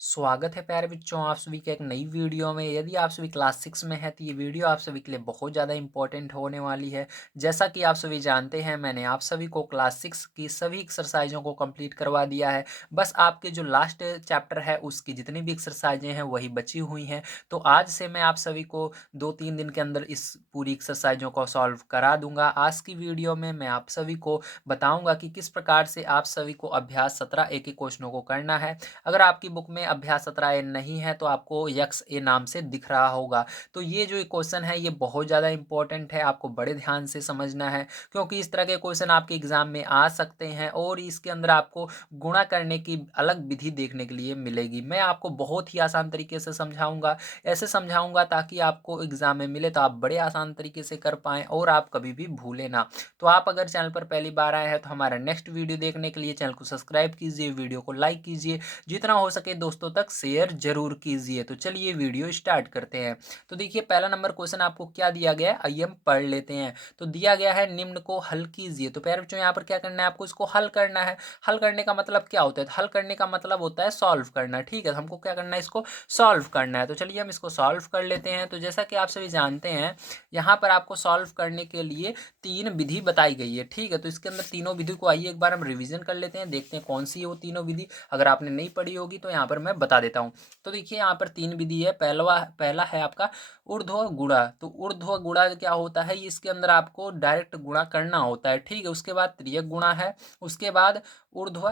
स्वागत है प्यारे बच्चों आप सभी के एक नई वीडियो में। यदि आप सभी क्लास 6 में हैं तो ये वीडियो आप सभी के लिए बहुत ज़्यादा इंपॉर्टेंट होने वाली है। जैसा कि आप सभी जानते हैं, मैंने आप सभी को क्लास 6 की सभी एक्सरसाइजों को कंप्लीट करवा दिया है। बस आपके जो लास्ट चैप्टर है उसकी जितनी भी एक्सरसाइजें हैं वही बची हुई हैं। तो आज से मैं आप सभी को 2-3 दिन के अंदर इस पूरी एक्सरसाइजों को सॉल्व करा दूंगा। आज की वीडियो में मैं आप सभी को बताऊंगा कि किस प्रकार से आप सभी को अभ्यास 17 ए के क्वेश्चनों को करना है। अगर आपकी बुक में अभ्यास 17 ए नहीं है तो आपको यक्स ए नाम से दिख रहा होगा। तो ये जो क्वेश्चन है ये बहुत ज़्यादा इंपॉर्टेंट है, आपको बड़े ध्यान से समझना है क्योंकि इस तरह के क्वेश्चन आपके एग्जाम में आ सकते हैं और इसके अंदर आपको गुणा करने की अलग विधि देखने के लिए मिलेगी। मैं आपको बहुत ही आसान तरीके से समझाऊंगा, ऐसे समझाऊंगा ताकि आपको एग्जाम में मिले तो आप बड़े आसान तरीके से कर पाएँ और आप कभी भी भूलें ना। तो आप अगर चैनल पर पहली बार आए हैं तो हमारा नेक्स्ट वीडियो देखने के लिए चैनल को सब्सक्राइब कीजिए, वीडियो को लाइक कीजिए, जितना हो सके दोस्तों तक शेयर जरूर कीजिए। तो चलिए वीडियो स्टार्ट करते हैं। तो देखिए पहला नंबर क्वेश्चन आपको क्या दिया गया है, आइए हम पढ़ लेते हैं। तो दिया गया है निम्न को हल कीजिए। तो प्यारे बच्चों यहाँ पर क्या करना है, आपको इसको हल करना है। हल करने का मतलब क्या होता है, हल करने का मतलब होता है सॉल्व करना। ठीक है, हमको क्या करना है, इसको सॉल्व करना है। तो चलिए हम इसको सॉल्व कर लेते हैं। तो जैसा कि आप सभी जानते हैं यहाँ पर आपको सॉल्व करने के लिए 3 विधि बताई गई है। ठीक है, तो इसके अंदर तीनों विधि को आइए एक बार हम रिवीजन कर लेते हैं, देखते हैं कौन सी है वो तीनों विधि। अगर आपने नहीं पढ़ी होगी तो यहाँ पर मैं बता देता हूँ। तो देखिए यहाँ पर 3 विधि है। पहला है आपका ऊर्ध्व गुणा। तो ऊर्ध्व गुणा क्या होता है, इसके अंदर आपको डायरेक्ट गुणा करना होता है। ठीक है, उसके बाद त्रियक गुणा है, उसके बाद ऊर्ध्व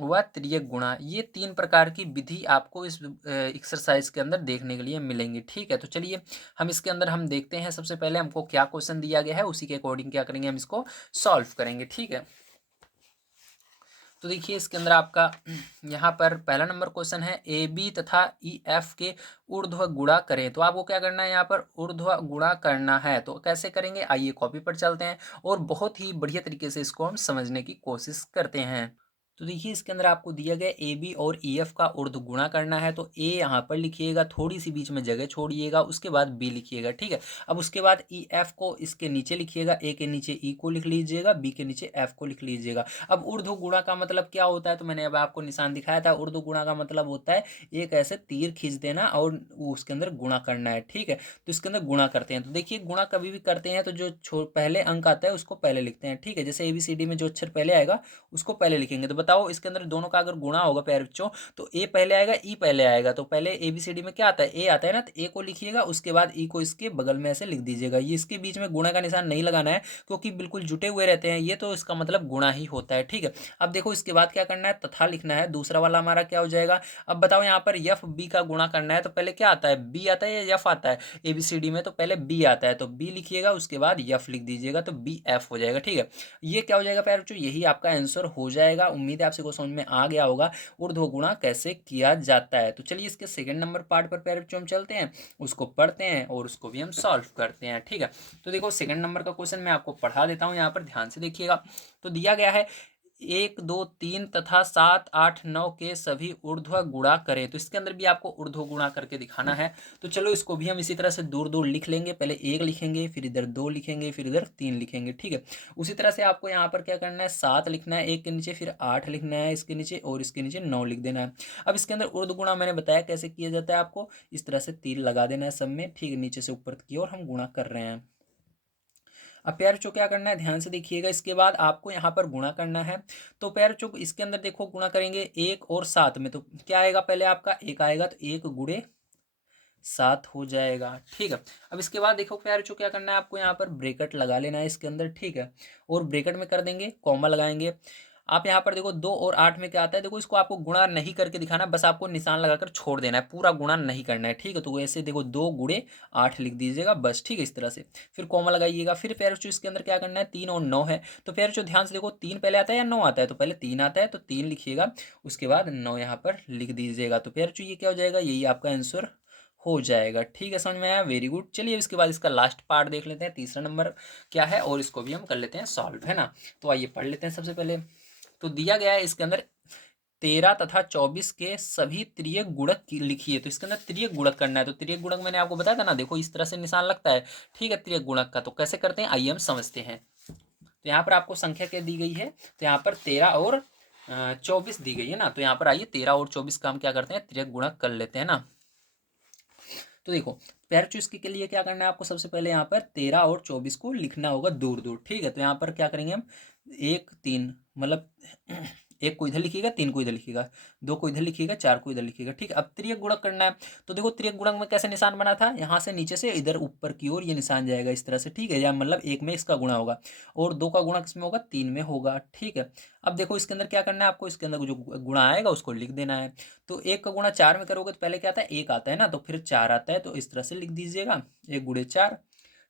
व त्रियक गुणा। ये 3 प्रकार की विधि आपको इस एक्सरसाइज के अंदर देखने के लिए मिलेंगी। ठीक है, तो चलिए हम इसके अंदर हम देखते हैं। सबसे पहले हमको क्या क्वेश्चन दिया गया है उसी के अकॉर्डिंग क्या करेंगे, हम इसको सॉल्व करेंगे। ठीक है, तो देखिए इसके अंदर आपका यहाँ पर पहला नंबर क्वेश्चन है ए बी तथा ई एफ के ऊर्ध्व गुणा करें। तो आपको क्या करना है, यहाँ पर ऊर्ध्व गुणा करना है। तो कैसे करेंगे, आइए कॉपी पर चलते हैं और बहुत ही बढ़िया तरीके से इसको हम समझने की कोशिश करते हैं। तो देखिए इसके अंदर आपको दिया गया ए बी और ई एफ का ऊर्ध्व गुणा करना है। तो ए यहाँ पर लिखिएगा, थोड़ी सी बीच में जगह छोड़िएगा, उसके बाद बी लिखिएगा। ठीक है, अब उसके बाद ई एफ को इसके नीचे लिखिएगा, ए के नीचे ई को लिख लीजिएगा, बी के नीचे एफ को लिख लीजिएगा। अब ऊर्ध्व गुणा का मतलब क्या होता है, तो मैंने अब आपको निशान दिखाया था। ऊर्ध्व गुणा का मतलब होता है एक ऐसे तीर खींच देना और उसके अंदर गुणा करना है। ठीक है, तो इसके अंदर गुणा करते हैं। तो देखिए गुणा कभी भी करते हैं तो जो पहले अंक आता है उसको पहले लिखते हैं। ठीक है, जैसे ABCD में जो अक्षर पहले आएगा उसको पहले लिखेंगे। तो बताओ इसके अंदर दोनों का अगर गुणा होगा प्यारे बच्चों, तो ए पहले आएगा ई पहले आएगा। तो पहले ABCD में क्या आता है, ए आता है ना, तो ए को लिखिएगा, उसके बाद ई को इसके बगल में ऐसे लिख दीजिएगा। ये इसके बीच में गुणा का निशान नहीं लगाना है क्योंकि बिल्कुल जुटे हुए रहते हैं ये, तो इसका मतलब गुणा ही होता है। ठीक है, अब देखो इसके बाद क्या करना है, तथा लिखना है। दूसरा वाला हमारा क्या हो जाएगा, अब बताओ यहाँ पर एफ बी का गुणा करना है। तो पहले क्या आता है, बी आता है या एफ आता है, ABCD में तो पहले बी आता है, तो बी लिखिएगा, उसके बाद एफ लिख दीजिएगा, तो बी एफ हो जाएगा। ठीक है, ये क्या हो जाएगा प्यारे बच्चों, यही आपका आंसर हो जाएगा। उम्मीद है आपसे को समझ में आ गया होगा ऊर्ध्व गुणा कैसे किया जाता है। तो चलिए इसके सेकंड नंबर पार्ट पर प्यारे बच्चों हम चलते हैं, उसको पढ़ते हैं और उसको भी हम सॉल्व करते हैं। ठीक है, तो देखो सेकंड नंबर का क्वेश्चन मैं आपको पढ़ा देता हूँ, यहाँ पर ध्यान से देखिएगा। तो दिया गया है 1 2 3 तथा 7 8 9 के सभी ऊर्ध्व गुणा करें। तो इसके अंदर भी आपको ऊर्ध्व गुणा करके दिखाना है। तो चलो इसको भी हम इसी तरह से दूर दूर लिख लेंगे। पहले 1 लिखेंगे, फिर इधर 2 लिखेंगे, फिर इधर 3 लिखेंगे। ठीक है, उसी तरह से आपको यहाँ पर क्या करना है, 7 लिखना है 1 के नीचे, फिर 8 लिखना है इसके नीचे और इसके नीचे 9 लिख देना है। अब इसके अंदर ऊर्ध्व गुणा मैंने बताया कैसे किया जाता है, आपको इस तरह से तीर लगा देना है सब में। ठीक है, नीचे से ऊपर की ओर हम गुणा कर रहे हैं। अब प्यारे बच्चों क्या करना है, ध्यान से देखिएगा। इसके बाद आपको यहाँ पर गुणा करना है। तो प्यारे बच्चों इसके अंदर देखो गुणा करेंगे 1 और 7 में, तो क्या आएगा, पहले आपका 1 आएगा, तो 1 गुणे 7 हो जाएगा। ठीक है, अब इसके बाद देखो प्यारे बच्चों क्या करना है, आपको यहाँ पर ब्रेकेट लगा लेना है इसके अंदर। ठीक है, और ब्रेकेट में कर देंगे, कॉमा लगाएंगे। आप यहाँ पर देखो 2 और 8 में क्या आता है, देखो इसको आपको गुणा नहीं करके दिखाना, बस आपको निशान लगाकर छोड़ देना है, पूरा गुणा नहीं करना है। ठीक है, तो ऐसे देखो 2 गुणे 8 लिख दीजिएगा बस। ठीक है, इस तरह से फिर कॉमा लगाइएगा। फिर प्यारे बच्चों इसके अंदर क्या करना है, 3 और 9 है। तो प्यारे बच्चों ध्यान से देखो 3 पहले आता है या 9 आता है, तो पहले 3 आता है तो 3 लिखिएगा, उसके बाद 9 यहाँ पर लिख दीजिएगा। तो प्यारे बच्चों ये क्या हो जाएगा, यही आपका आंसर हो जाएगा। ठीक है, समझ में आया, वेरी गुड। चलिए इसके बाद इसका लास्ट पार्ट देख लेते हैं, तीसरा नंबर क्या है, और इसको भी हम कर लेते हैं सॉल्व, है ना। तो आइए पढ़ लेते हैं सबसे पहले। तो दिया गया है इसके अंदर 13 तथा 24 के सभी त्रियक गुणक लिखिए। तो इसके अंदर त्रियक गुणक करना है। तो त्रियक गुणक मैंने आपको बताया था ना, देखो इस तरह से निशान लगता है। ठीक है, त्रियक गुणक का तो कैसे करते हैं, आइए हम समझते हैं। तो यहाँ पर आपको संख्या क्या दी गई है, तो यहाँ पर 13 और 24 दी गई है ना, तो यहाँ पर आइए 13 और 24 का हम क्या करते हैं, तिर्यक गुणा कर लेते हैं ना। तो देखो पैर इसके के लिए क्या करना है आपको, सबसे पहले यहाँ पर 13 और 24 को लिखना होगा दूर दूर, ठीक है। तो यहाँ पर क्या करेंगे हम, 1 3 मतलब एक को इधर लिखिएगा, 3 को इधर लिखिएगा, 2 को इधर लिखिएगा, 4 को इधर लिखिएगा, ठीक है। अब त्रियक गुणक करना है। तो देखो त्रियक गुणक में कैसे निशान बना था, यहाँ से नीचे से इधर ऊपर की ओर ये निशान जाएगा इस तरह से, ठीक है। या मतलब 1 में इसका गुणा होगा और 2 का गुणा किसमें होगा, 3 में होगा, ठीक है। अब देखो इसके अंदर क्या करना है आपको, इसके अंदर जो गुणा आएगा उसको लिख देना है। तो 1 का गुणा 4 में करोगे तो पहले क्या आता है, 1 आता है ना, तो फिर 4 आता है, तो इस तरह से लिख दीजिएगा, 1 × 4,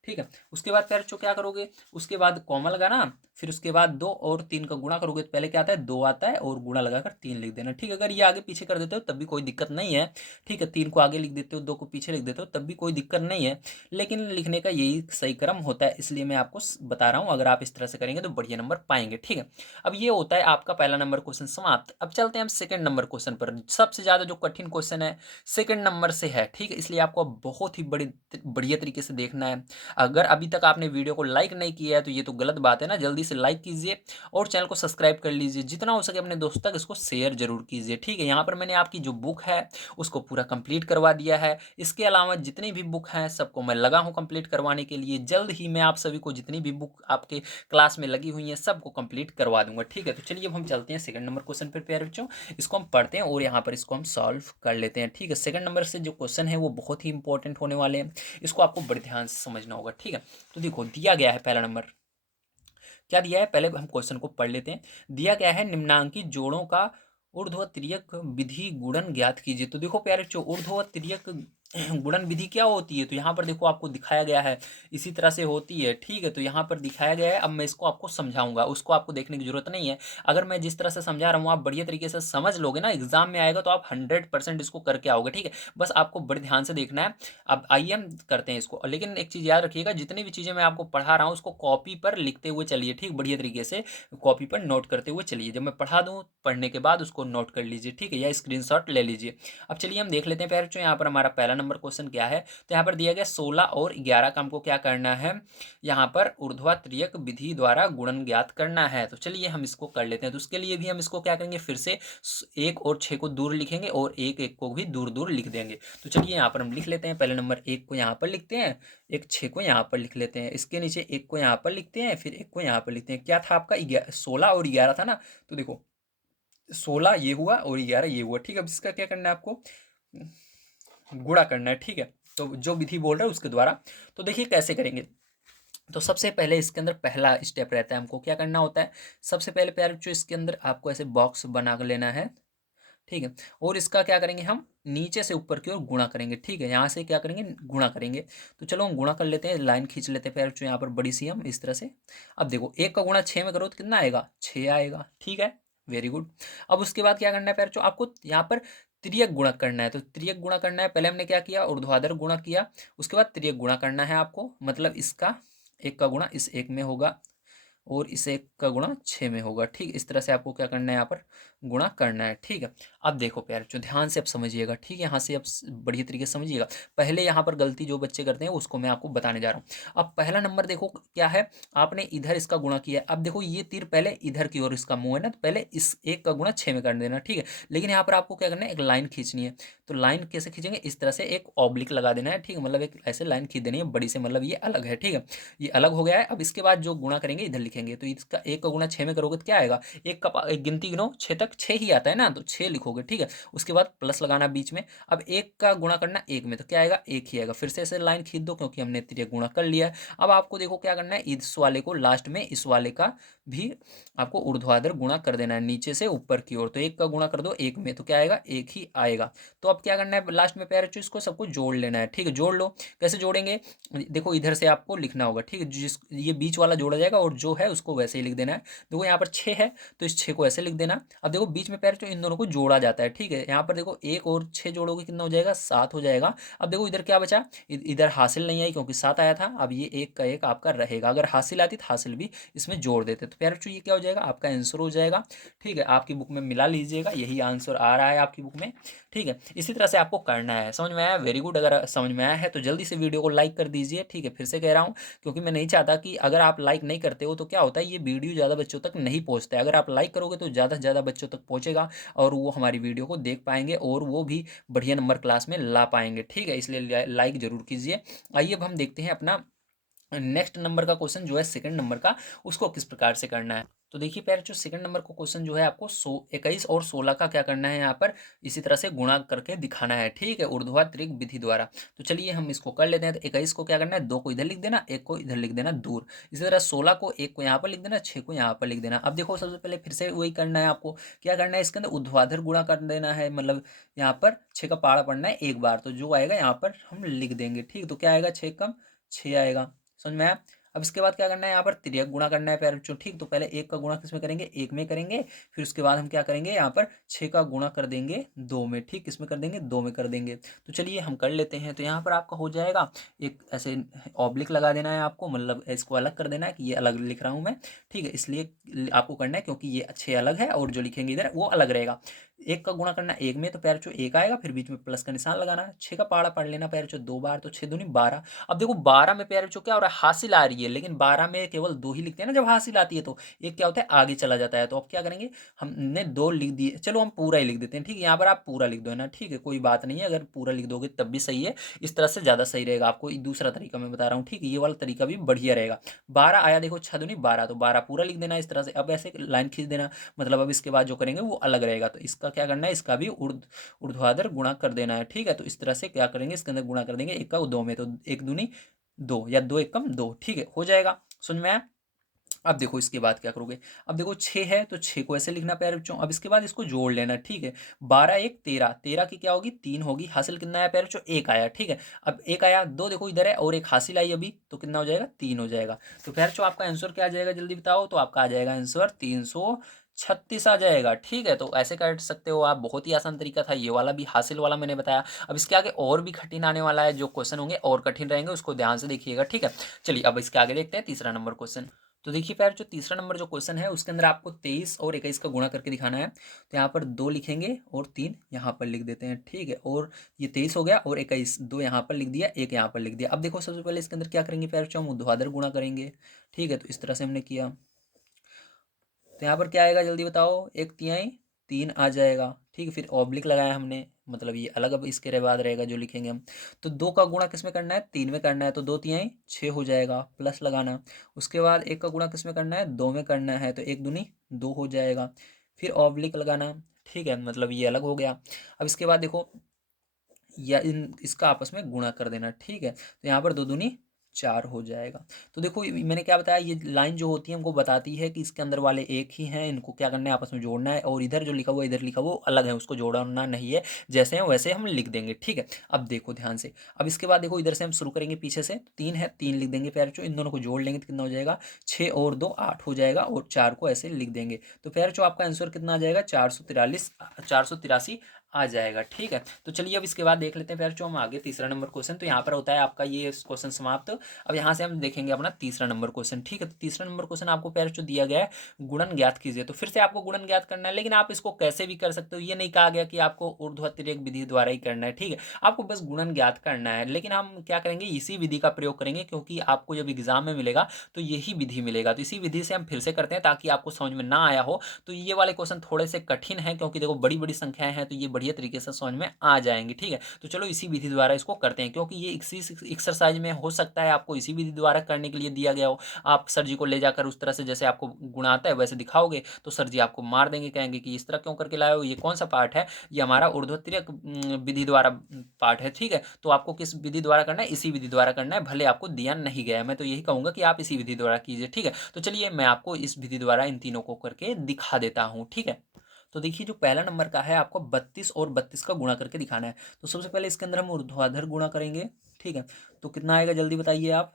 ठीक है। उसके बाद फिर क्या करोगे, उसके बाद कॉमा लगाना, फिर उसके बाद 2 और 3 का गुणा करोगे तो पहले क्या आता है, 2 आता है और गुणा लगाकर 3 लिख देना, ठीक है। अगर ये आगे पीछे कर देते हो तब भी कोई दिक्कत नहीं है, ठीक है। 3 को आगे लिख देते हो, 2 को पीछे लिख देते हो तब भी कोई दिक्कत नहीं है, लेकिन लिखने का यही सही क्रम होता है, इसलिए मैं आपको बता रहा हूँ। अगर आप इस तरह से करेंगे तो बढ़िया नंबर पाएंगे, ठीक है। अब ये होता है आपका पहला नंबर क्वेश्चन समाप्त। अब चलते हैं हम सेकंड नंबर क्वेश्चन पर। सबसे ज़्यादा जो कठिन क्वेश्चन है सेकंड नंबर से है, ठीक है, इसलिए आपको बहुत ही बढ़िया तरीके से देखना है। अगर अभी तक आपने वीडियो को लाइक नहीं किया है तो ये तो गलत बात है ना, जल्दी से लाइक कीजिए और चैनल को सब्सक्राइब कर लीजिए, जितना हो सके अपने दोस्तों तक इसको शेयर जरूर कीजिए, ठीक है। यहाँ पर मैंने आपकी जो बुक है उसको पूरा कंप्लीट करवा दिया है। इसके अलावा जितनी भी बुक हैं सबको मैं लगा हूँ कंप्लीट करवाने के लिए। जल्द ही मैं आप सभी को जितनी भी बुक आपके क्लास में लगी हुई है सबको कंप्लीट करवा दूंगा, ठीक है। तो चलिए अब हम चलते हैं सेकंड नंबर क्वेश्चन पर प्यारे बच्चों, इसको हम पढ़ते हैं और यहाँ पर इसको हम सॉल्व कर लेते हैं, ठीक है। सेकंड नंबर से जो क्वेश्चन है वो बहुत ही इंपॉर्टेंट होने वाले हैं, इसको आपको बड़े ध्यान से समझना होगा, ठीक है। तो देखो दिया गया है पहला नंबर, क्या दिया है, पहले हम क्वेश्चन को पढ़ लेते हैं। दिया गया है निम्नांकित जोड़ों का ऊर्ध्व तिर्यक विधि गुणन ज्ञात कीजिए। तो देखो प्यारे बच्चों ऊर्ध्व तिर्यक गुणन विधि क्या होती है, तो यहाँ पर देखो आपको दिखाया गया है इसी तरह से होती है, ठीक है। तो यहाँ पर दिखाया गया है, अब मैं इसको आपको समझाऊंगा, उसको आपको देखने की जरूरत नहीं है। अगर मैं जिस तरह से समझा रहा हूँ आप बढ़िया तरीके से समझ लोगे ना, एग्जाम में आएगा तो आप 100% इसको करके आओगे, ठीक है। बस आपको बड़े ध्यान से देखना है। अब आइए हम करते हैं इसको, लेकिन एक चीज़ याद रखिएगा, जितनी भी चीज़ें मैं आपको पढ़ा रहा हूँ उसको कॉपी पर लिखते हुए चलिए, ठीक, बढ़िया तरीके से कॉपी पर नोट करते हुए चलिए। जब मैं पढ़ा दूँ पढ़ने के बाद उसको नोट कर लीजिए, ठीक है, या स्क्रीनशॉट ले लीजिए। अब चलिए हम देख लेते हैं प्यारे बच्चों, यहाँ पर हमारा पहला नंबर क्वेश्चन क्या है। तो यहाँ पर दिया गया 16 और 11 का हमको क्या करना है, यहाँ पर ऊर्ध्वाधर विधि द्वारा गुणन ज्ञात करना है। तो चलिए हम इसको कर लेते हैं। तो उसके लिए भी हम इसको क्या करेंगे, फिर से 1 और 6 को दूर लिखेंगे और 1 1 को भी दूर दूर लिख देंगे। तो चलिए यहाँ पर हम लिख लेते हैं, पहले नंबर 1 को यहाँ पर लिखते हैं, एक 6 को यहाँ पर लिख लेते हैं, इसके नीचे 1 को यहाँ पर लिखते हैं, फिर 1 को यहाँ पर लिखते हैं। क्या था आपका 16 और 11 था ना, तो देखो 16 ये हुआ और 11 ये हुआ, ठीक है। अब इसका क्या करना है आपको, गुणा करना है, ठीक है। तो जो विधि बोल रहा है उसके द्वारा, तो देखिए कैसे करेंगे। तो सबसे पहले इसके अंदर पहला स्टेप रहता है, हमको क्या करना होता है, सबसे पहले प्यारे बच्चों इसके अंदर आपको ऐसे बॉक्स बना कर लेना है, ठीक है। और इसका क्या करेंगे, हम नीचे से ऊपर की ओर गुणा करेंगे, ठीक है। यहाँ से क्या करेंगे, गुणा करेंगे। तो चलो हम गुणा कर लेते हैं, लाइन खींच लेते हैं प्यारे बच्चों यहाँ पर बड़ी सी हम इस तरह से। अब देखो 1 का गुणा 6 में करो तो कितना आएगा, 6 आएगा, ठीक है, वेरी गुड। अब उसके बाद क्या करना है प्यारे बच्चों, आपको यहाँ पर त्रियक गुणक करना है। तो त्रियक गुणा करना है, पहले हमने क्या किया, ऊर्ध्वाधर गुणा किया, उसके बाद त्रियक गुणा करना है आपको, मतलब इसका 1 का गुणा इस 1 में होगा और इस 1 का गुणा 6 में होगा, ठीक। इस तरह से आपको क्या करना है, यहाँ पर गुणा करना है, ठीक है। अब देखो प्यारे बच्चों ध्यान से अब समझिएगा, ठीक है, यहाँ से अब बढ़िया तरीके से समझिएगा। पहले यहाँ पर गलती जो बच्चे करते हैं उसको मैं आपको बताने जा रहा हूँ। अब पहला नंबर देखो क्या है, आपने इधर इसका गुणा किया है। अब देखो ये तीर पहले इधर की ओर इसका मुंह है ना, तो पहले इस 1 का गुणा 6 में कर देना, ठीक है। लेकिन यहाँ पर आपको क्या करना है, एक लाइन खींचनी है। तो लाइन कैसे खींचेंगे, इस तरह से एक ऑब्लिक लगा देना है, ठीक है, मतलब एक ऐसे लाइन खींच देनी है बड़ी से, मतलब ये अलग है, ठीक है, ये अलग हो गया है। अब इसके बाद जो गुणा करेंगे इधर लिखेंगे, तो इसका 1 का गुणा 6 में करोगे तो क्या आएगा, एक गिनती गिनो 6 तक, 6 ही आता है ना, तो 6 लिखोगे, ठीक है। उसके बाद प्लस लगाना बीच में। अब 1 का गुणा करना 1 में, तो क्या आएगा, 1 ही आएगा। फिर से ऐसे लाइन खींच दो क्योंकि हमने तिर्यक गुणा कर लिया है। अब आपको देखो क्या करना है, इस वाले को लास्ट में इस वाले का भी आपको ऊर्ध्वाधर गुणा कर देना है नीचे से ऊपर की ओर। तो 1 का गुणा कर दो 1 में, तो क्या आएगा, 1 ही आएगा। तो अब क्या करना है, लास्ट में प्यारे बच्चों इसको सबको जोड़ लेना है, ठीक है। जोड़ लो, कैसे जोड़ेंगे, देखो इधर से आपको लिखना होगा, ठीक है, जिस ये बीच वाला जोड़ा जाएगा और जो है उसको वैसे ही लिख देना है। देखो यहाँ पर 6 है तो इस 6 को ऐसे लिख देना। अब देखो बीच में पैर जो इन दोनों को जोड़ा जाता है, ठीक है। यहाँ पर देखो 1 और 6 जोड़ोगे कितना हो जाएगा, 7 हो जाएगा। अब देखो इधर क्या बचा, इधर हासिल नहीं आई क्योंकि 7 आया था। अब ये 1 का 1 आपका रहेगा, अगर हासिल आती तो हासिल भी इसमें जोड़ देते। तो प्यारे बच्चों ये क्या हो जाएगा, आपका आंसर हो जाएगा, ठीक है। आपकी बुक में मिला लीजिएगा, यही आंसर आ रहा है आपकी बुक में, ठीक है। इसी तरह से आपको करना है, समझ में आया, वेरी गुड। अगर समझ में आया है तो जल्दी से वीडियो को लाइक कर दीजिए, ठीक है। फिर से कह रहा हूँ क्योंकि मैं नहीं चाहता कि अगर आप लाइक नहीं करते हो तो क्या होता है, ये वीडियो ज़्यादा बच्चों तक नहीं पहुँचता है। अगर आप लाइक करोगे तो ज़्यादा से ज़्यादा बच्चों तक पहुँचेगा और वो हमारी वीडियो को देख पाएंगे और वो भी बढ़िया नंबर क्लास में ला पाएंगे। ठीक है, इसलिए लाइक ज़रूर कीजिए। आइए अब हम देखते हैं अपना नेक्स्ट नंबर का क्वेश्चन जो है सेकंड नंबर का, उसको किस प्रकार से करना है। तो देखिए पैर जो सेकंड नंबर का क्वेश्चन जो है आपको 21 और 16 का क्या करना है, यहाँ पर इसी तरह से गुणा करके दिखाना है। ठीक है, ऊर्ध्वाधर विधि द्वारा। तो चलिए हम इसको कर लेते हैं। तो 21 को क्या करना है, 2 को इधर लिख देना, 1 को इधर लिख देना दूर। इसी तरह 16 को 1 को यहाँ पर लिख देना, 6 को यहाँ पर लिख देना। अब देखो सबसे पहले फिर से वही करना है आपको, क्या करना है, इसके अंदर ऊर्ध्वाधर गुणा कर देना है, मतलब यहाँ पर 6 का पहाड़ा पढ़ना है एक बार, तो जो आएगा यहाँ पर हम लिख देंगे। ठीक, तो क्या आएगा, 6 कम 6 आएगा। समझ में आया। अब इसके बाद क्या करना है, यहाँ पर तिर्यक गुणा करना है प्यारे बच्चों। ठीक, तो पहले 1 का गुणा किसमें करेंगे, 1 में करेंगे। फिर उसके बाद हम क्या करेंगे, यहाँ पर 6 का गुणा कर देंगे 2 में। ठीक, किसमें कर देंगे, 2 में कर देंगे। तो चलिए हम कर लेते हैं। तो यहाँ पर आपका हो जाएगा, एक ऐसे ऑब्लिक लगा देना है आपको, मतलब इसको अलग कर देना है कि ये अलग लिख रहा हूँ मैं। ठीक है, इसलिए आपको करना है क्योंकि ये 6 अलग है और जो लिखेंगे इधर वो अलग रहेगा। 1 का गुणा करना 1 में, तो पैर चो 1 आएगा, फिर बीच में प्लस का निशान लगाना है। 6 का पहाड़ा पढ़ लेना पैर चो 2 बार, तो 6 दूनी 12। अब देखो 12 में प्यारे बच्चों क्या हो रहा है, हासिल आ रही है, लेकिन 12 में केवल 2 ही लिखते हैं ना जब हासिल आती है, तो एक क्या होता है आगे चला जाता है। तो अब क्या करेंगे, हमने 2 लिख दिए, चलो हम पूरा ही लिख देते हैं। ठीक है, यहाँ पर आप पूरा लिख दो है ना। ठीक है, कोई बात नहीं है, अगर पूरा लिख दोगे तब भी सही है, इस तरह से ज़्यादा सही रहेगा। आपको दूसरा तरीका मैं बता रहा हूँ। ठीक है, ये वाला तरीका भी बढ़िया रहेगा। 12 आया, देखो 6 दूनी 12, तो 12 पूरा लिख देना इस तरह से। अब ऐसे लाइन खींच देना, मतलब अब इसके बाद जो करेंगे वो अलग रहेगा। तो इसका क्या करना है, इसका भी ऊर्ध्वाधर गुणा कर देना है। ठीक है, तो इस तरह से क्या करेंगे, इसके अंदर गुणा कर देंगे 1 का 2 में, तो 1 दूनी 2 या 2 एकम 2। ठीक है, हो जाएगा। समझ में आया। अब देखो इसके बाद क्या करोगे, अब देखो 6 है तो 6 को ऐसे लिखना प्यारे बच्चों। अब इसके बाद इसको जोड़ लेना। ठीक है, 12 1 13, 13 की क्या होगी 3 होगी। हासिल कितना आया प्यारे बच्चों, 1 आया। ठीक है, अब 1 आया, 2 देखो इधर है और 1 हासिल आई अभी, तो कितना हो जाएगा, 3 हो जाएगा। तो प्यारे बच्चों आपका आंसर क्या आ जाएगा, जल्दी बताओ। तो आपका आ जाएगा आंसर 336 आ जाएगा। ठीक है, तो ऐसे कर सकते हो आप, बहुत ही आसान तरीका था ये वाला भी, हासिल वाला मैंने बताया। अब इसके आगे और भी कठिन आने वाला है, जो क्वेश्चन होंगे और कठिन रहेंगे, उसको ध्यान से देखिएगा। ठीक है, चलिए अब इसके आगे देखते हैं तीसरा नंबर क्वेश्चन। तो देखिए प्यार जो तीसरा नंबर जो क्वेश्चन है उसके अंदर आपको 23 और 21 का गुणा करके दिखाना है। तो यहाँ पर 2 लिखेंगे और 3 यहाँ पर लिख देते हैं। ठीक है, और ये 23 हो गया और 21, 2 यहाँ पर लिख दिया, 1 यहाँ पर लिख दिया। अब देखो सबसे पहले इसके अंदर क्या करेंगे प्यार, हम ऊर्ध्वाधर गुणा करेंगे। ठीक है, तो इस तरह से हमने किया। तो यहाँ पर क्या आएगा जल्दी बताओ, 1 तिहाई 3 आ जाएगा। ठीक है, फिर ऑब्लिक लगाया हमने, मतलब ये अलग अब इसके बाद रहेगा जो लिखेंगे हम। तो 2 का गुणा किस में करना है, 3 में करना है, तो 2 तिहाई 6 हो जाएगा, प्लस लगाना। उसके बाद 1 का गुणा किस में करना है, 2 में करना है, तो 1 दूनी 2 हो जाएगा। फिर ऑब्लिक लगाना। ठीक है, मतलब ये अलग हो गया। अब इसके बाद देखो या इसका आपस में गुणा कर देना। ठीक है, तो यहाँ पर 2 दूनी 4 हो जाएगा। तो देखो मैंने क्या बताया, ये लाइन जो होती है हमको बताती है कि इसके अंदर वाले एक ही हैं, इनको क्या करना है आपस में जोड़ना है, और इधर जो लिखा हुआ इधर लिखा हुआ अलग है, उसको जोड़ना नहीं है, जैसे हैं वैसे हम लिख देंगे। ठीक है, अब देखो ध्यान से। अब इसके बाद देखो इधर से हम शुरू करेंगे पीछे से, 3 है 3 लिख देंगे प्यारे बच्चों, इन दोनों को जोड़ लेंगे तो कितना हो जाएगा, 6 और 2 8 हो जाएगा, और 4 को ऐसे लिख देंगे। तो प्यारे बच्चों आपका आंसर कितना आ जाएगा, 483 आ जाएगा। ठीक है, तो चलिए अब इसके बाद देख लेते हैं फिर जो हम आगे तीसरा नंबर क्वेश्चन। तो यहाँ पर होता है आपका ये क्वेश्चन समाप्त। अब यहाँ से हम देखेंगे अपना तीसरा नंबर क्वेश्चन। ठीक है, तो तीसरा नंबर क्वेश्चन आपको पैर जो दिया गया है, गुणन ज्ञात कीजिए। तो फिर से आपको गुणन ज्ञात करना है, लेकिन आप इसको कैसे भी कर सकते हो, ये नहीं कहा गया कि आपको ऊर्ध्वाधर विधि द्वारा ही करना है। ठीक है, आपको बस गुणन ज्ञात करना है, लेकिन हम क्या करेंगे, इसी विधि का प्रयोग करेंगे, क्योंकि आपको जब एग्जाम में मिलेगा तो यही विधि मिलेगा। तो इसी विधि से हम फिर से करते हैं, ताकि आपको समझ में ना आया हो। तो ये वाले क्वेश्चन थोड़े से कठिन है, क्योंकि देखो बड़ी बड़ी संख्याएं हैं, तो ये बढ़िया तरीके से समझ में आ जाएंगे। ठीक है, तो चलो इसी विधि द्वारा इसको करते हैं, क्योंकि ये इसी एक्सरसाइज में हो सकता है आपको इसी विधि द्वारा करने के लिए दिया गया हो। आप सर जी को ले जाकर उस तरह से जैसे आपको गुण आता है वैसे दिखाओगे, तो सर जी आपको मार देंगे, कहेंगे कि इस तरह क्यों करके लाए हो, ये कौन सा पार्ट है, ये हमारा ऊर्ध्वाधर विधि द्वारा पार्ट है। ठीक है, तो आपको किस विधि द्वारा करना है, इसी विधि द्वारा करना है, भले आपको दिया नहीं गया है। मैं तो यही कहूंगा कि आप इसी विधि द्वारा कीजिए। ठीक है, तो चलिए मैं आपको इस विधि द्वारा इन तीनों को करके दिखा देता हूँ। ठीक है, तो देखिए जो पहला नंबर का है, आपको 32 और 32 का गुणा करके दिखाना है। तो सबसे पहले इसके अंदर हम ऊर्ध्वाधर गुणा करेंगे। ठीक है, तो कितना आएगा जल्दी बताइए आप।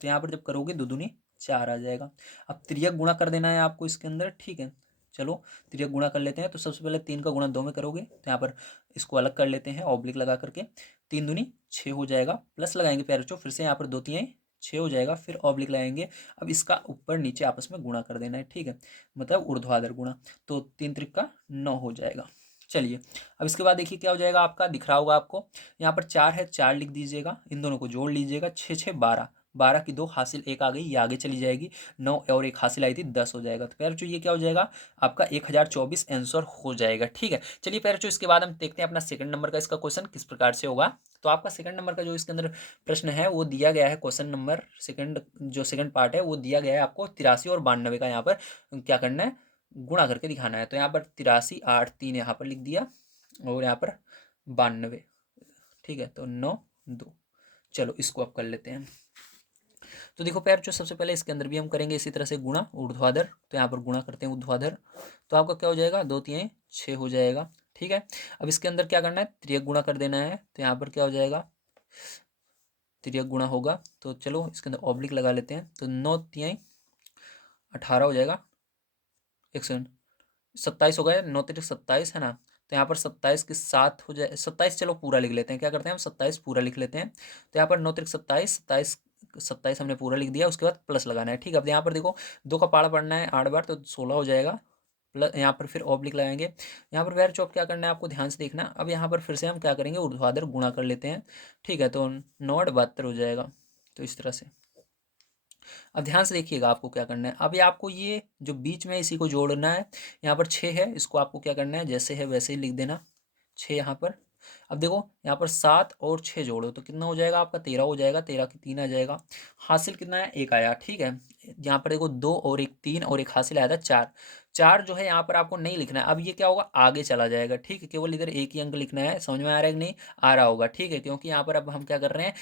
तो यहाँ पर जब करोगे 2 दूनी 4 आ जाएगा। अब तिर्यक गुणा कर देना है आपको इसके अंदर। ठीक है, चलो तिर्यक गुणा कर लेते हैं। तो सबसे पहले 3 का गुणा 2 में करोगे, तो यहाँ पर इसको अलग कर लेते हैं ऑब्लिक लगा करके। 3 दूनी 6 हो जाएगा, प्लस लगाएंगे प्यारे बच्चों, फिर से यहाँ पर 2 तिहाई 6 हो जाएगा, फिर ऑब्लिक लगाएंगे। अब इसका ऊपर नीचे आपस में गुणा कर देना है। ठीक है, मतलब ऊर्ध्वाधर गुणा। तो 3 त्रिक 9 हो जाएगा। चलिए अब इसके बाद देखिए क्या हो जाएगा, आपका दिख रहा होगा आपको, यहाँ पर 4 है, 4 लिख दीजिएगा, इन दोनों को जोड़ लीजिएगा, 6 6 12, 12 की 2 हासिल 1 आ गई, ये आगे चली जाएगी, 9 और 1 हासिल आई थी, 10 हो जाएगा। तो प्यारे बच्चों ये क्या हो जाएगा आपका 1024 आंसर हो जाएगा। ठीक है, चलिए प्यारे बच्चों इसके बाद हम देखते हैं अपना सेकंड नंबर का इसका क्वेश्चन किस प्रकार से होगा। तो आपका सेकंड नंबर का जो इसके अंदर प्रश्न है वो दिया गया है, क्वेश्चन नंबर सेकंड जो सेकंड पार्ट है वो दिया गया है आपको 83 और 92 का यहाँ पर क्या करना है, गुणा करके दिखाना है। तो यहाँ पर 83 8 3 यहाँ पर लिख दिया और यहाँ पर 92। ठीक है, तो 9 2। चलो इसको अब कर लेते हैं। तो देखो प्यार जो सबसे पहले इसके अंदर भी हम करेंगे इसी तरह से गुणा ऊर्ध्वाधर, तो यहाँ पर गुणा करते हैं ऊर्ध्वाधर, तो आपका क्या हो जाएगा 2 3 6 हो जाएगा। ठीक है, अब इसके अंदर क्या करना है, त्रियक गुणा कर देना है, तो यहाँ पर क्या हो जाएगा त्रियक गुणा होगा। तो चलो इसके अंदर ऑब्लिक लगा लेते हैं, तो 9 3 18 हो जाएगा, 27 हो गया, 9 3 27 है ना। तो यहाँ पर 27 के 7 हो जाए, 27 चलो पूरा लिख लेते हैं, क्या करते हैं हम 27 पूरा लिख लेते हैं। तो यहाँ पर 9 3 27, 27 27 हमने पूरा लिख दिया, उसके बाद प्लस लगाना है। ठीक है, अब यहाँ पर देखो 2 का पाड़ा पढ़ना है 8 बार, तो 16 हो जाएगा, प्लस यहाँ पर फिर ऑब्लिक लगाएंगे। यहाँ पर वैर चौप क्या करना है आपको ध्यान से देखना। अब यहाँ पर फिर से हम क्या करेंगे ऊर्ध्वाधर गुणा कर लेते हैं। ठीक है, तो 9 72 हो जाएगा, तो इस तरह से। अब ध्यान से देखिएगा आपको क्या करना है, अभी आपको ये जो बीच में इसी को जोड़ना है। यहाँ पर 6 है, इसको आपको क्या करना है जैसे है वैसे ही लिख देना 6 यहाँ पर। अब देखो यहाँ पर 7 और 6 जोड़ो तो कितना हो जाएगा आपका 13 हो जाएगा, 13 की 3 आ जाएगा, हासिल कितना है 1 आया। ठीक है, यहाँ पर देखो 2 और 1 3 और 1 हासिल आया था 4, 4 जो है यहाँ पर आपको नहीं लिखना है। अब ये क्या होगा आगे चला जाएगा। ठीक है, केवल इधर एक ही अंक लिखना है, समझ में आ रहा है कि नहीं आ रहा होगा। ठीक है, क्योंकि यहाँ पर अब हम क्या कर रहे हैं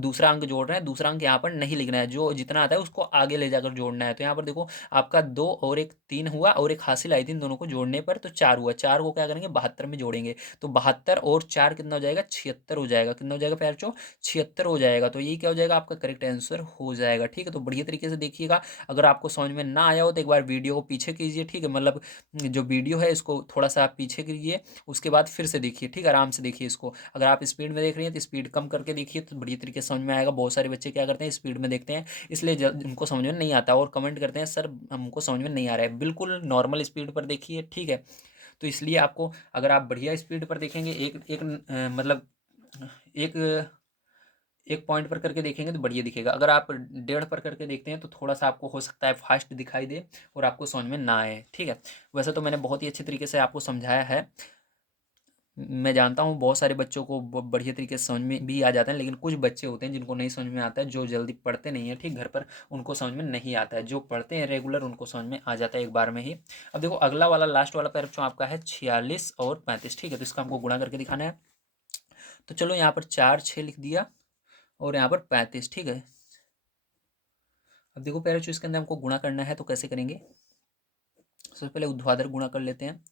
दूसरा अंक जोड़ रहे हैं, दूसरा अंक यहाँ पर नहीं लिखना है, जो जितना आता है उसको आगे ले जाकर जोड़ना है। तो यहाँ पर देखो आपका 2 और 1 3 हुआ और 1 हासिल आई थी, इन दोनों को जोड़ने पर तो 4 हुआ, 4 को क्या करेंगे 72 में जोड़ेंगे, तो 72 और 4 कितना हो जाएगा 76 हो जाएगा। कितना हो जाएगा प्यार चो 76 हो जाएगा। तो यही क्या हो जाएगा आपका करेक्ट आंसर हो जाएगा। ठीक है, तो बढ़िया तरीके से देखिएगा, अगर आपको समझ में ना आया हो तो एक बार वीडियो को पीछे कीजिए। ठीक है, मतलब जो वीडियो है इसको थोड़ा सा आप पीछे कीजिए, उसके बाद फिर से देखिए। ठीक है, आराम से देखिए इसको, अगर आप स्पीड में देख रही हैं तो स्पीड कम करके देखिए, तो बढ़िया तरीके से समझ में आएगा। बहुत सारे बच्चे क्या करते हैं स्पीड में देखते हैं, इसलिए उनको समझ में नहीं आता और कमेंट करते हैं सर हमको समझ में नहीं आ रहा है। बिल्कुल नॉर्मल स्पीड पर देखिए। ठीक है, तो इसलिए आपको अगर आप बढ़िया स्पीड पर देखेंगे एक एक मतलब एक एक पॉइंट पर करके देखेंगे तो बढ़िया दिखेगा। अगर आप 1.5 पर करके देखते हैं तो थोड़ा सा आपको हो सकता है फास्ट दिखाई दे और आपको समझ में ना आए। ठीक है, वैसे तो मैंने बहुत ही अच्छे तरीके से आपको समझाया है। मैं जानता हूँ बहुत सारे बच्चों को बढ़िया तरीके से समझ में भी आ जाता है, लेकिन कुछ बच्चे होते हैं जिनको नहीं समझ में आता है, जो जल्दी पढ़ते नहीं है ठीक घर पर, उनको समझ में नहीं आता है। जो पढ़ते हैं रेगुलर उनको समझ में आ जाता है एक बार में ही। अब देखो अगला वाला लास्ट वाला पैर जो आपका है 46 और 35। ठीक है, तो इसका हमको गुणा करके दिखाना है। तो चलो यहाँ पर 4 6 लिख दिया और यहाँ पर 35। ठीक है, अब देखो पैर इसके अंदर हमको गुणा करना है, तो कैसे करेंगे सबसे पहले ऊर्ध्वाधर गुणा कर लेते हैं।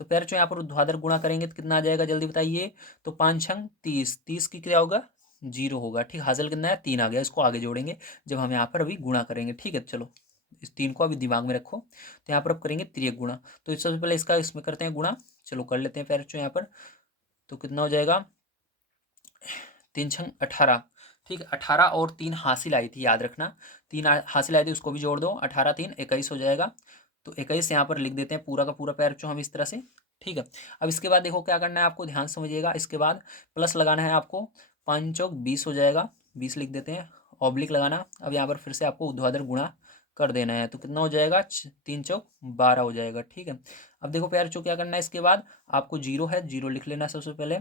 तो प्यारे यहाँ पर ऊर्ध्वाधर गुणा करेंगे तो कितना आ जाएगा जल्दी बताइए। तो 5 छंग 30, 30 की क्या होगा 0 होगा। ठीक, हासिल कितना है 3 आ गया, इसको आगे जोड़ेंगे जब हम यहाँ पर अभी गुणा करेंगे। ठीक है, चलो इस 3 को अभी दिमाग में रखो। तो यहाँ पर अब करेंगे त्रियक गुणा, तो सबसे पहले इसका इसमें करते हैं गुणा। चलो कर लेते हैं प्यारे यहाँ पर, तो कितना हो जाएगा 3 छंग 18। ठीक है, 18 और 3 हासिल आई थी, याद रखना 3 हासिल आई थी, उसको भी जोड़ दो, 18 3 21 हो जाएगा। तो 21 यहाँ पर लिख देते हैं पूरा का पूरा पैर जो हम इस तरह से। ठीक है, अब इसके बाद देखो क्या करना है आपको ध्यान समझिएगा, इसके बाद प्लस लगाना है आपको, 5 चौक 20 हो जाएगा, 20 लिख देते हैं, ऑब्लिक लगाना। अब यहाँ पर फिर से आपको ऊर्ध्वाधर गुणा कर देना है, तो कितना हो जाएगा 3 चौक 12 हो जाएगा। ठीक है, अब देखो प्यार चो क्या करना है, इसके बाद आपको 0 है 0 लिख लेना सबसे पहले,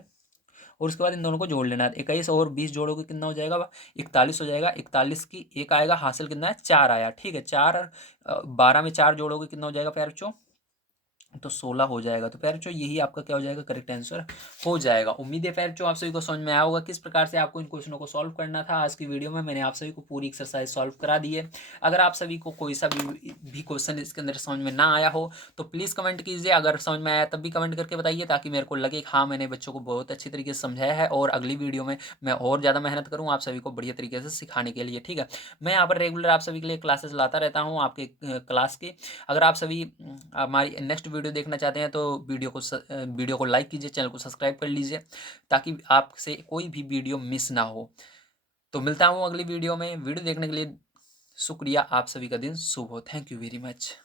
और उसके बाद इन दोनों को जोड़ लेना है। 21 और 20 जोड़ोगे कितना हो जाएगा 41 हो जाएगा। 41 की 1 आएगा, हासिल कितना है 4 आया। ठीक है, 4 12 में 4 जोड़ोगे कितना हो जाएगा प्यारे बच्चों, तो 16 हो जाएगा। तो प्यारे बच्चों यही आपका क्या हो जाएगा करेक्ट आंसर हो जाएगा। उम्मीद है प्यारे बच्चों आप सभी को समझ में आया होगा किस प्रकार से आपको इन क्वेश्चनों को सॉल्व करना था। आज की वीडियो में मैंने आप सभी को पूरी एक्सरसाइज सॉल्व करा दी है। अगर आप सभी को कोई सा भी क्वेश्चन इसके अंदर समझ में ना आया हो तो प्लीज़ कमेंट कीजिए, अगर समझ में आया तब भी कमेंट करके बताइए, ताकि मेरे को लगे कि हाँ मैंने बच्चों को बहुत अच्छी तरीके से समझाया है और अगली वीडियो में मैं और ज़्यादा मेहनत करूँ आप सभी को बढ़िया तरीके से सिखाने के लिए। ठीक है, मैं यहाँ पर रेगुलर आप सभी के लिए क्लासेस लाता रहता हूँ आपके क्लास की। अगर आप सभी हमारी नेक्स्ट वीडियो देखना चाहते हैं तो वीडियो को लाइक कीजिए, चैनल को सब्सक्राइब कर लीजिए, ताकि आपसे कोई भी वीडियो मिस ना हो। तो मिलता हूँ अगली वीडियो में। वीडियो देखने के लिए शुक्रिया, आप सभी का दिन शुभ हो। Thank you very much.